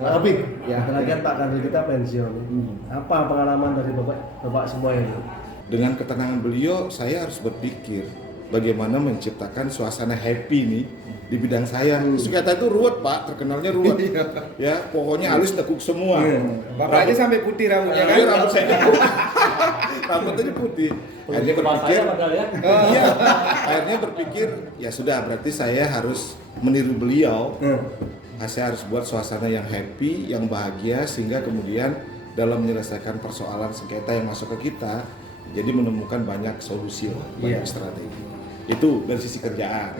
Habib, Ya. terakhir Pak Kanwil kita pensiun. Apa pengalaman dari Bapak semua itu? Dengan ketenangan beliau, saya harus berpikir bagaimana menciptakan suasana happy nih di bidang saya. Sekata itu ruwet Pak, terkenalnya ruwet. Ya, pokoknya halus tekuk semua. Bapak aja sampai putih rambutnya kan? Iya, rambut saya putih. Rambut aja putih. Akhirnya berpikir, iya, akhirnya berpikir, ya sudah berarti saya harus meniru beliau. Saya harus buat suasana yang happy, yang bahagia, sehingga kemudian dalam menyelesaikan persoalan sengketa yang masuk ke kita, jadi menemukan banyak solusi, banyak strategi. Itu dari sisi kerjaan.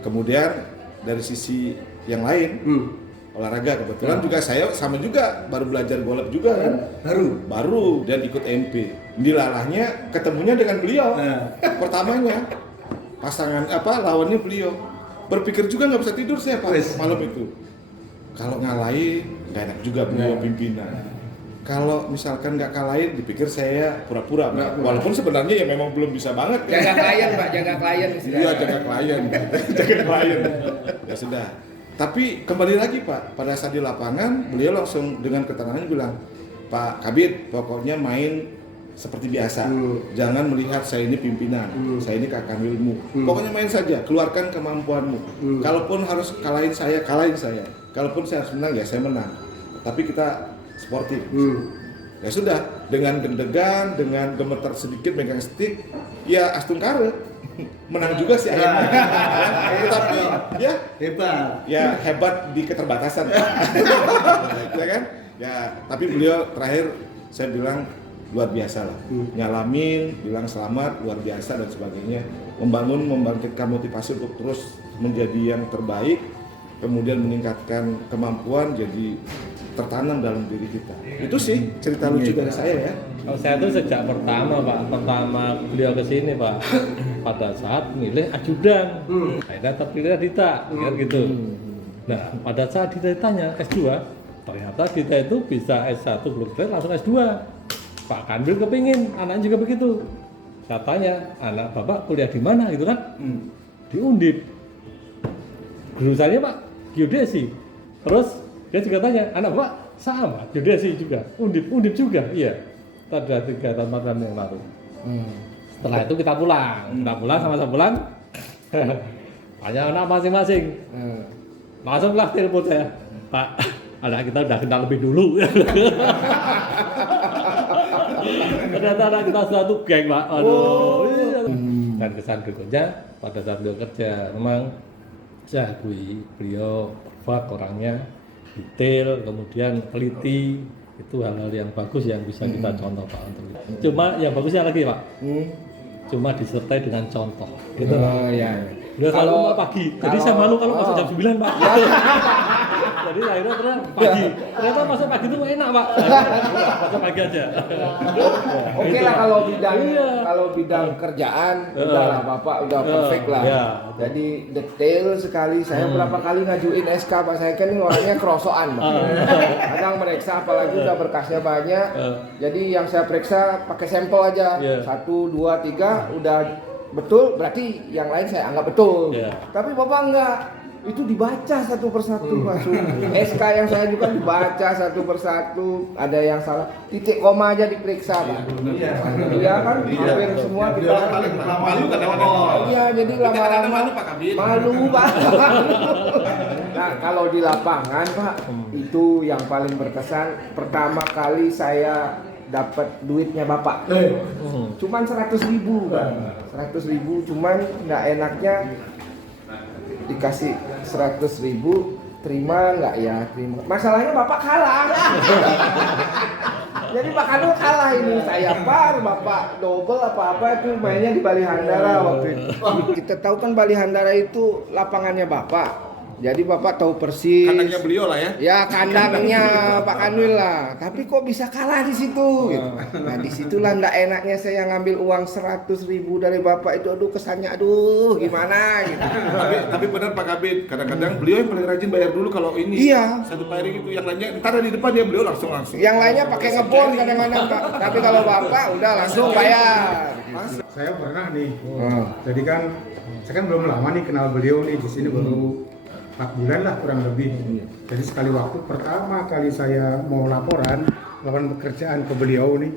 Kemudian dari sisi yang lain, olahraga kebetulan juga saya sama juga baru belajar golf juga kan. Baru dan ikut MP. Dilalahnya ketemunya dengan beliau. Pertamanya pasangan lawannya beliau. Berpikir juga nggak bisa tidur saya Pak malam itu. Kalau ngalahin nggak enak juga beliau pimpinan. Kalau misalkan nggak kalahin, dipikir saya pura-pura, walaupun sebenarnya ya memang belum bisa banget. Jaga klien Pak, jaga klien. Iya, jaga klien, jaga klien. Ya sudah. Tapi kembali lagi Pak, pada saat di lapangan, beliau langsung dengan ketenangan bilang, Pak Kabid, pokoknya main seperti biasa. Jangan melihat saya ini pimpinan, saya ini kakak ilmu. Pokoknya main saja, keluarkan kemampuanmu. Kalaupun harus kalahin saya, kalahin saya. Kalaupun saya harus menang, ya saya menang. Tapi kita sportif. Ya sudah, dengan deg-degan, dengan gemetar sedikit megang stick, ya astungkare. Menang juga sih akhirnya. Tetapi ya Hebat. Ya hebat di keterbatasan. Ya kan? Ya, tapi beliau terakhir saya bilang luar biasa lah. Nyalamin, bilang selamat, luar biasa dan sebagainya. Membangkitkan motivasi untuk terus menjadi yang terbaik, kemudian meningkatkan kemampuan jadi tertanam dalam diri kita. Itu sih cerita lucu dari saya ya. Kalau saya tuh sejak pertama beliau kesini Pak, pada saat milih ajudan, akhirnya terpilih Dita, kan gitu. Nah pada saat Dita ditanya S2, ternyata Dita itu bisa S1 belum selesai langsung S2. Pak Kanwil kepingin, anaknya juga begitu. Saya tanya, anak bapak kuliah di mana gitu kan? Di Undip. Jurusannya Pak geodesi. Terus dia juga tanya, anak bapak sama geodesi juga, Undip juga, iya. Pada 3 tahun 4 tahun yang lalu. Setelah itu kita pulang sama-sama pulang. Tanya anak masing-masing. Langsunglah telepon saya, Pak, anak kita udah kenal lebih dulu. Ternyata anak kita satu geng Pak. Aduh. Dan kesan berikutnya pada saat beliau kerja, memang saya akui beliau perfect orangnya, detail, kemudian teliti. Itu hal-hal yang bagus yang bisa kita contoh Pak untuk itu. Cuma yang bagusnya lagi Pak, cuma disertai dengan contoh gitu. Dia kalau pagi, jadi saya malu kalau masuk jam 9 Pak. Jadi akhirnya ternyata masuk pagi itu enak Pak. Masuk pagi aja. Oke lah kalau bidang kerjaan udah lah Bapak udah perfect lah. Jadi detail sekali. Saya berapa kali ngajuin SK Pak, saya kan ini orangnya kerosokan Pak. Kadang meriksa apalagi udah berkasnya banyak. Jadi yang saya periksa pakai sampel aja. 1, 2, 3 udah betul, berarti yang lain saya anggap betul. Tapi Bapak enggak. Itu dibaca satu persatu masuk. SK yang saya ajukan dibaca satu persatu. Ada yang salah, titik koma aja diperiksa Pak. Iya kan, hampir semua kita. Malu kadang-kadang. Iya, jadi lama-lama malu Pak Kabid. malu Pak. Nah, kalau di lapangan Pak, itu yang paling berkesan. Pertama kali saya dapat duitnya Bapak. Cuman 100.000 Pak. 100.000, cuman nggak enaknya dikasih 100.000, terima nggak ya? Terima. Masalahnya Bapak kalah. Jadi Pak Kanwil kalah ini. Saya par, Bapak double apa-apa itu mainnya di Bali Handara waktu itu. Kita tahu kan Bali Handara itu lapangannya Bapak. Jadi Bapak tahu persis. Kandangnya beliau lah ya. Ya kandangnya Pak Kanwil lah. Tapi kok bisa kalah di situ? Gitu. Nah disitulah nggak enaknya saya ngambil uang 100.000 dari Bapak itu. Aduh kesannya aduh gimana gitu. Tapi benar Pak Kabid, kadang-kadang beliau yang paling rajin bayar dulu kalau ini. Iya. Satu pairing itu, yang lainnya ntar di depan ya beliau langsung. Yang lainnya pakai ngebon kadang-kadang Pak. Tapi kalau Bapak udah langsung bayar. Saya pernah nih. Jadi kan saya kan belum lama nih kenal beliau nih di sini baru 4 bulan lah kurang lebih. Jadi sekali waktu pertama kali saya mau laporan pekerjaan ke beliau nih,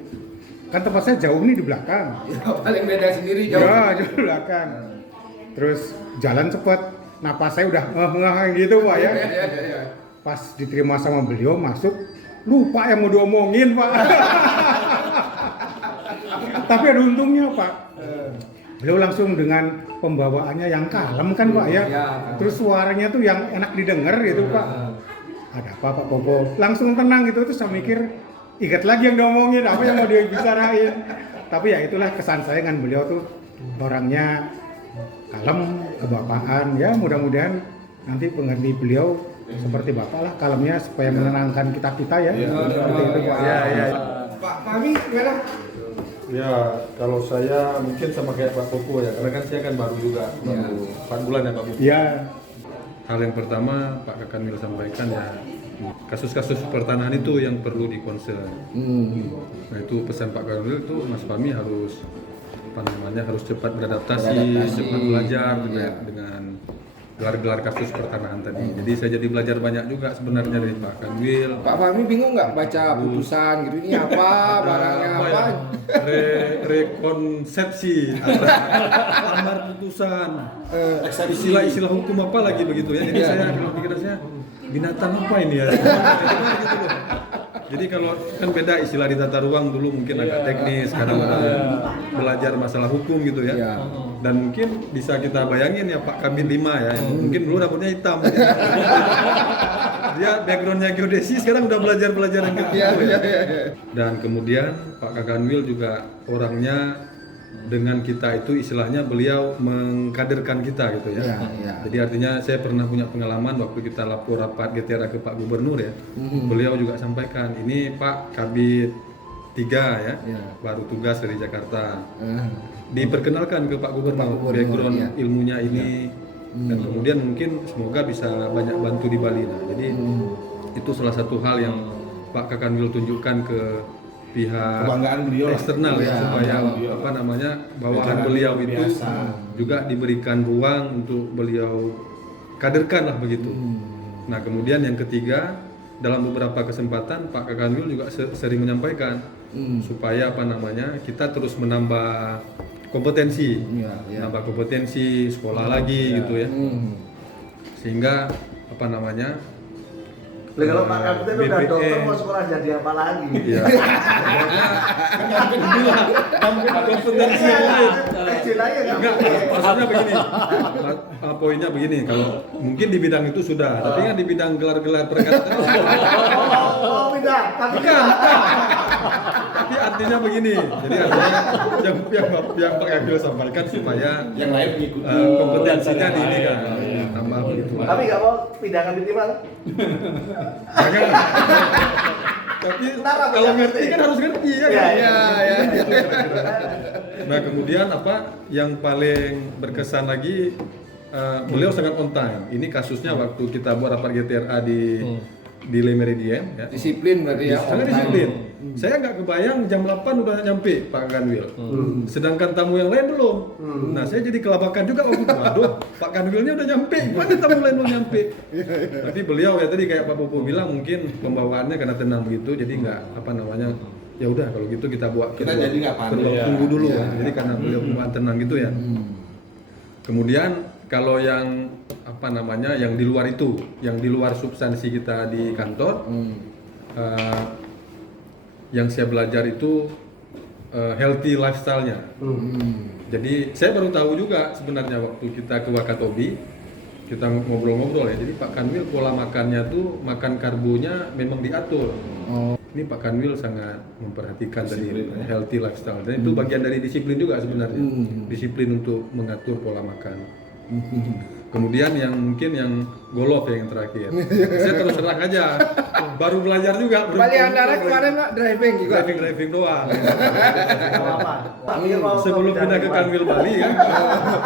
kan tempat saya jauh nih di belakang. Paling beda sendiri jauh. Ya, jauh di belakang. Terus jalan cepet, napas saya udah gitu Pak ya. Pas diterima sama beliau masuk, lupa yang mau diomongin Pak. Tapi ada untungnya Pak. Beliau langsung dengan pembawaannya yang kalem kan Pak ya. Terus suaranya tuh yang enak didengar gitu Pak. Ada apa Pak Bobo? Langsung tenang gitu, terus saya mikir ingat lagi yang diomongin, apa yang mau dia bicarain. Tapi ya itulah kesan saya dengan beliau tuh, orangnya kalem, kebapaan. Ya mudah-mudahan nanti pengganti beliau seperti Bapak lah, kalemnya supaya menenangkan kita ya. Seperti itu Pak. Pak Fahmi gimana? Ya, kalau saya mungkin sama kayak Pak Popo ya, karena kan saya kan baru juga, baru 4 bulan ya Pak Popo. Iya. Hal yang pertama Pak Kakanwil sampaikan ya, kasus-kasus pertanahan itu yang perlu dikonsen. Nah itu pesan Pak Kakanwil itu Mas Fahmi harus harus cepat beradaptasi, cepat belajar dengan gelar-gelar kasus pertanahan tadi. Jadi saya jadi belajar banyak juga sebenarnya dari Pak Kanwil. Pak Fahmi bingung nggak baca putusan gitu, ini apa barangnya apa? Rekonsepsi amar putusan, istilah-istilah hukum apa lagi begitu ya. Jadi saya kalau pikiran saya binatang apa ini ya? Gitu loh. Jadi kalau kan beda istilah di tata ruang dulu mungkin agak teknis, sekarang belajar masalah hukum gitu ya. Dan mungkin bisa kita bayangin ya Pak Kabin 5 ya, mungkin dulu rambutnya hitam. Dia backgroundnya geodesi, sekarang udah belajar yang gitu. Dan kemudian Pak Kakanwil juga orangnya dengan kita itu istilahnya beliau mengkaderkan kita gitu ya. Jadi artinya saya pernah punya pengalaman waktu kita lapor rapat GTRA ke Pak Gubernur ya. Beliau juga sampaikan, ini Pak Kabit 3 ya, baru tugas dari Jakarta. Diperkenalkan ke Pak Gubernur, background ilmunya ini. Dan kemudian mungkin semoga bisa banyak bantu di Bali. Nah, jadi itu salah satu hal yang Pak Kakanwil tunjukkan ke pihak Kebanggaan beliau eksternal ya, supaya bawaan beliau itu juga diberikan ruang untuk beliau kaderkan lah begitu. Nah kemudian yang ketiga, dalam beberapa kesempatan Pak Kakanwil juga sering menyampaikan supaya kita terus menambah kompetensi, menambah kompetensi sekolah lagi gitu ya, sehingga Kalau Pak Kapten udah dokter mau sekolah jadi apa lagi? Iya. Kompetensi yang lain. Maksudnya begini. Poinnya begini, kalau mungkin di bidang itu sudah, tapi kan di bidang gelar-gelar perkara itu. Beda. Tapi Tapi artinya begini. Jadi artinya yang Pak Kakil sampaikan supaya yang lain mengikuti kompetensinya di ini kan tambah begitu. Tapi nggak mau pindah ke Bitimal. Jangan. Tapi kalau ngerti kan harus ngerti ya. Nah kemudian yang paling berkesan lagi, beliau sangat on time. Ini kasusnya waktu kita buat rapat GTRA di Le Meridien ya. Disiplin berarti ya. Sangat disiplin. Saya nggak kebayang jam 8 udah nyampe Pak Kanwil. Sedangkan tamu yang lain belum. Nah saya jadi kelabakan juga waktu itu. Waduh, Pak Kanwilnya udah nyampe, mana tamu lain belum nyampe. Tapi beliau ya tadi kayak Pak Popo bilang, mungkin pembawaannya karena tenang begitu, jadi nggak ya udah kalau gitu kita buat kita jadi nggak panik tunggu dulu. Jadi karena beliau pembawaan tenang gitu ya. Kemudian kalau yang yang di luar itu, yang di luar substansi kita di kantor, yang saya belajar itu healthy lifestyle-nya. Jadi saya baru tahu juga sebenarnya waktu kita ke Wakatobi, kita ngobrol-ngobrol ya. Jadi Pak Kanwil pola makannya tuh makan karbonya memang diatur. Ini Pak Kanwil sangat memperhatikan tadi healthy lifestyle, dan itu bagian dari disiplin juga sebenarnya. Disiplin untuk mengatur pola makan. Kemudian yang golf yang terakhir. Saya terus terang aja, baru belajar juga. Bali Andara kemarin nggak driving juga? Driving doang. Apa? Sebelum pindah ke Kanwil Bali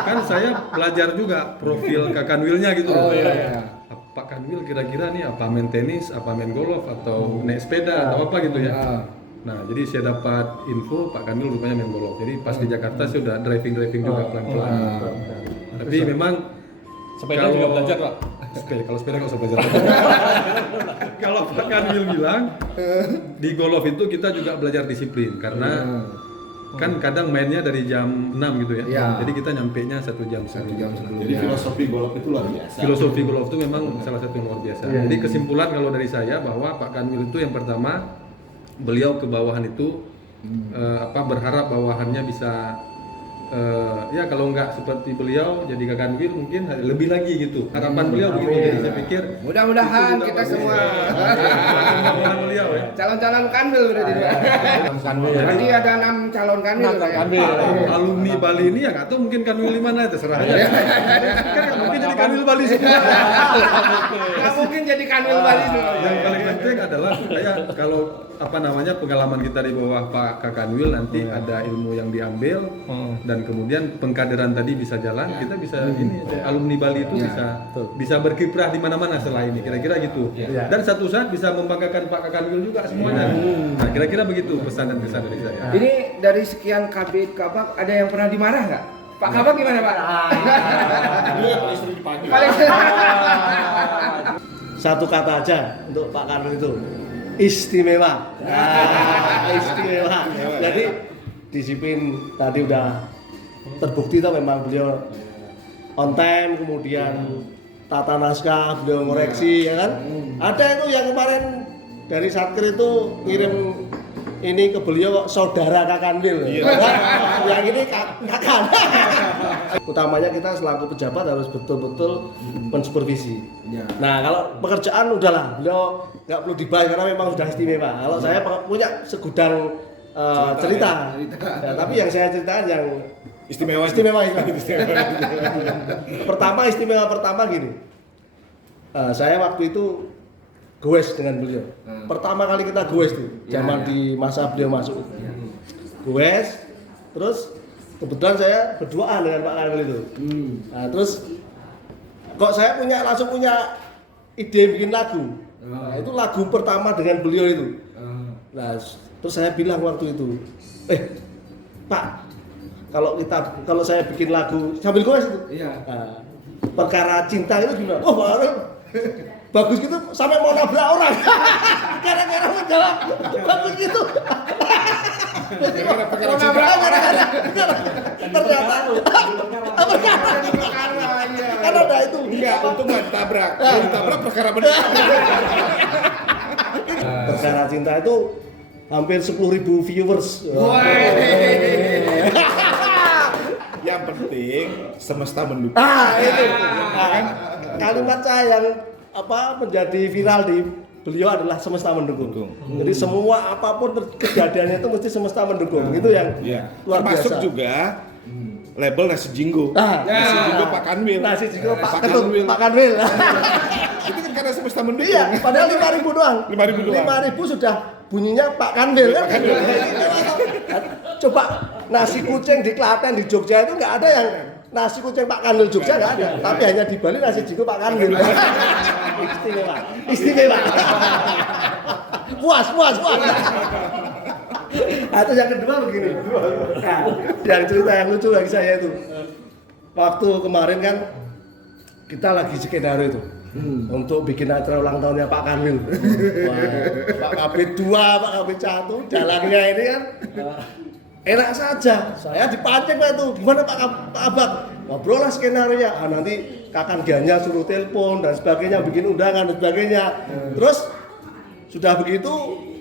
kan saya belajar juga profil Kakanwilnya gitu. Pak Kanwil kira-kira nih apa main tenis, apa main golf, atau naik sepeda atau apa gitu ya. Nah jadi saya dapat info Pak Kanwil rupanya main golf. Jadi pas di Jakarta saya udah driving juga pelan-pelan. Tapi memang Sepeda juga belajar Pak. Oke, kalau sepeda nggak usah belajar. Kalau Pak Kanwil bilang di golf itu kita juga belajar disiplin karena kan kadang mainnya dari jam 6 gitu ya. Iya. Jadi kita nyampenya 1 jam sebelum. Jadi filosofi golf itu luar biasa. Filosofi golf itu memang salah satu yang luar biasa. Jadi kesimpulan kalau dari saya bahwa Pak Kanwil itu yang pertama beliau ke bawahan itu berharap bawahannya bisa ya kalau nggak seperti beliau jadi Kak Kanwil mungkin lebih lagi gitu. Harapan beliau begitu. Jadi saya pikir Mudah-mudahan itu juga kita bagus. semua Bawahan beliau ya. calon-calon kanwil berarti Pak. Berarti ada 6 calon kanwil Pak ya? Alumni Bali ini ya nggak tahu mungkin Kanwil di mana terserah aja. Kan nggak mungkin jadi Kanwil Bali semua. Nggak mungkin jadi kanwil Bali semua. Yang paling penting adalah supaya kalau pengalaman kita di bawah Pak Kakanwil nanti ada ilmu yang diambil dan kemudian pengkaderan tadi bisa jalan, kita bisa ini alumni Bali itu bisa berkiprah di mana-mana setelah ini kira-kira gitu. Dan satu saat bisa membanggakan Pak Kakanwil juga semuanya. Nah, kira-kira begitu pesan dan kesan dari saya. Ini dari sekian kabit kabak ada yang pernah dimarah nggak? Pak Kabak gimana Pak? Paling Satu kata aja untuk Pak Kanwil itu, istimewa. Istimewa. Jadi disiplin tadi udah terbukti tuh memang beliau on time, kemudian tata naskah beliau ngoreksi ya kan. Ada itu yang kemarin dari Satker itu ngirim ini ke beliau kok saudara Kak Kanwil. Yang ini kakak. Utamanya kita selaku pejabat harus betul-betul mensupervisi. Nah, kalau pekerjaan udahlah, beliau nggak perlu dibahas karena memang sudah istimewa. Kalau saya punya segudang cerita. Ya, tapi yang saya ceritakan yang istimewa. Istimewa pertama gini. Saya waktu itu goes dengan beliau. Pertama kali kita goes tuh, zaman di masa beliau masuk. Goes, terus kebetulan saya berduaan dengan Pak Kanwil itu. Nah, terus kok saya langsung punya ide bikin lagu. Nah, itu lagu pertama dengan beliau itu. Nah, terus saya bilang waktu itu, Pak, kalau saya bikin lagu sambil goes itu, nah, perkara cinta itu gimana? Oh, Pak Kanwil, bagus gitu sampai mau nabrak orang. Gara-gara menjawab bagus gitu. Mau nabrak gara-gara ternyata kan ada itu. Enggak, untung nggak ditabrak. Kalau ditabrak perkara benar. Perkara cinta itu hampir 10.000 viewers. Yang penting semesta mendukung. Itu. Nah, kalimat saya yang menjadi viral di beliau adalah semesta mendukung. Jadi semua apapun kejadiannya itu mesti semesta mendukung. Itu yang luar biasa. Termasuk juga label nasi jinggo. Nasi jinggo Pak Kanwil. Nasi jinggo Pak Kanwil. Kanwil. Itu kan karena semesta mendukung. Iya, padahal 5.000 doang. 5.000 doang. 5.000 sudah bunyinya Pak Kanwil kan. Coba nasi kucing di Klaten, di Jogja itu nggak ada yang nasi kucing Pak Kanwil Jogja nggak ada, tapi hanya di Bali nasi jinggo Pak Kanwil. Istimewa. Puas. Atau yang kedua begini. Nah, yang cerita yang lucu bagi saya itu, waktu kemarin kan kita lagi skenario itu untuk bikin acara ulang tahunnya Pak Kanwil. Pak Kabit 2, Pak Kabit 1, dalangnya ini kan enak saja. Saya dipancing Pak itu. Gimana Pak Abang? Ngobrol lah skenario-nya. Nanti Kakan Ganya suruh telepon dan sebagainya, bikin undangan dan sebagainya. Terus sudah begitu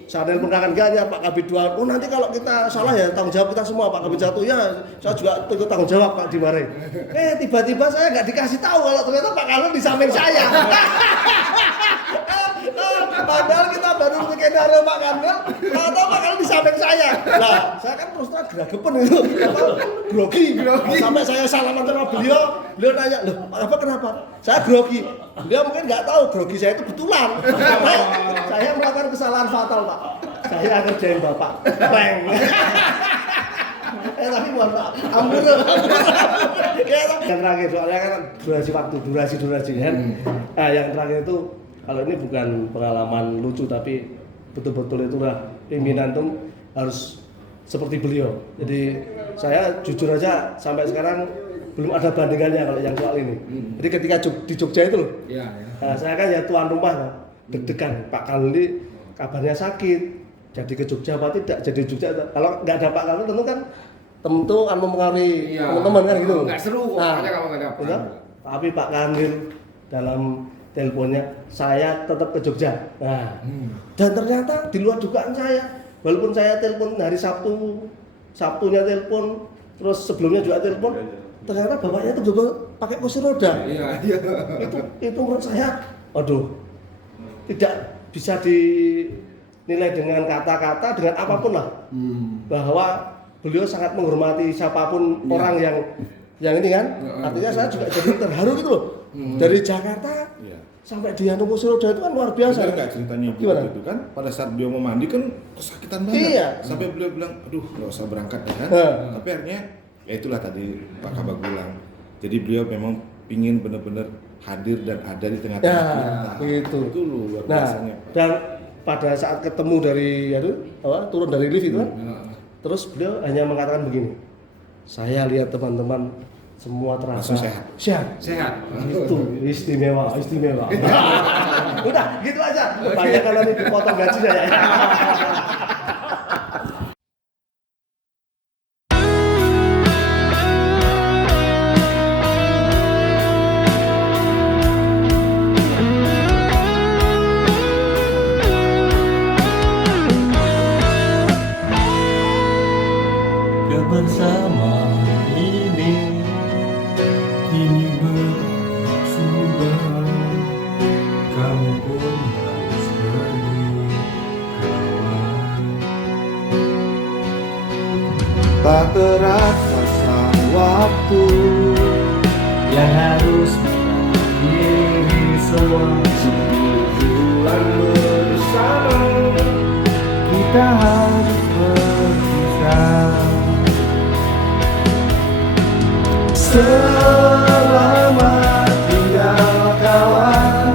saya telepon Kakan Ganya, Pak Kabit 2. Oh, nanti kalau kita salah ya tanggung jawab kita semua. Pak Kabit 1 ya saya juga ikut tanggung jawab Pak dimarahin. Tiba-tiba saya nggak dikasih tahu kalau ternyata Pak Kanwil di samping saya. Padahal kita baru skenario Pak Kanwil, atau Pak Kanwil di samping saya. Nah, saya kan terus terang geragapan itu, grogi. Sampai saya salaman sama beliau nanya, loh, apa kenapa? Saya grogi. Beliau mungkin nggak tahu grogi saya itu betulan. Saya melakukan kesalahan fatal Pak. Saya kerjain Bapak, prank. Tapi mohon maaf, ampun. Yang terakhir soalnya kan durasi kan. Nah, yang terakhir itu kalau ini bukan pengalaman lucu tapi betul-betul itulah pimpinan tuh harus seperti beliau. Jadi saya jujur aja sampai sekarang belum ada bandingannya kalau yang soal ini. Jadi ketika di Jogja itu loh, Iya. nah, saya kan ya tuan rumah, kan, deg-degan. Pak Kanli kabarnya sakit, jadi ke Jogja apa tidak? Jadi Jogja. Kalau nggak ada Pak Kanli tentu akan mempengaruhi teman-teman kan gitu. Nggak seru kok, Nah, kalau nggak ada Pak iya. Kanli. Tapi Pak Kanil dalam teleponnya saya tetap ke Jogja. Nah, dan ternyata di luar dugaan saya, walaupun saya telepon hari Sabtunya telepon, terus sebelumnya juga telepon, ternyata bapaknya itu juga pakai kursi roda. Iya. Itu menurut saya, aduh, tidak bisa dinilai dengan kata-kata, dengan apapun lah, bahwa beliau sangat menghormati siapapun orang yang ini kan. Artinya saya juga jadi terharu gitu loh. Dari Jakarta sampai di kursi roda itu kan luar biasa. Benar nggak ceritanya Gimana? itu kan pada saat beliau mau mandi kan kesakitan banget. Iya. Sampai beliau bilang, aduh nggak usah berangkat ya kan. Tapi akhirnya ya itulah tadi Pak Kabak bilang. Jadi beliau memang pingin benar-benar hadir dan ada di tengah-tengah Ya, kita. begitu. Itu luar Nah, biasanya. dan pada saat ketemu dari turun dari lift itu kan, terus beliau hanya mengatakan begini, saya lihat teman-teman semua terasa Langsung sehat. Sehat. Itu istimewa. Udah gitu aja. Banyak kalau ini dipotong gajinya ya. Kebersamaan ini sudah kamu pun harus pergi kawan. Tak terasa sang waktu Yang harus mengakhiri semua 10 bulan bersama, kita harus berpisah. Selamat tinggal kawan.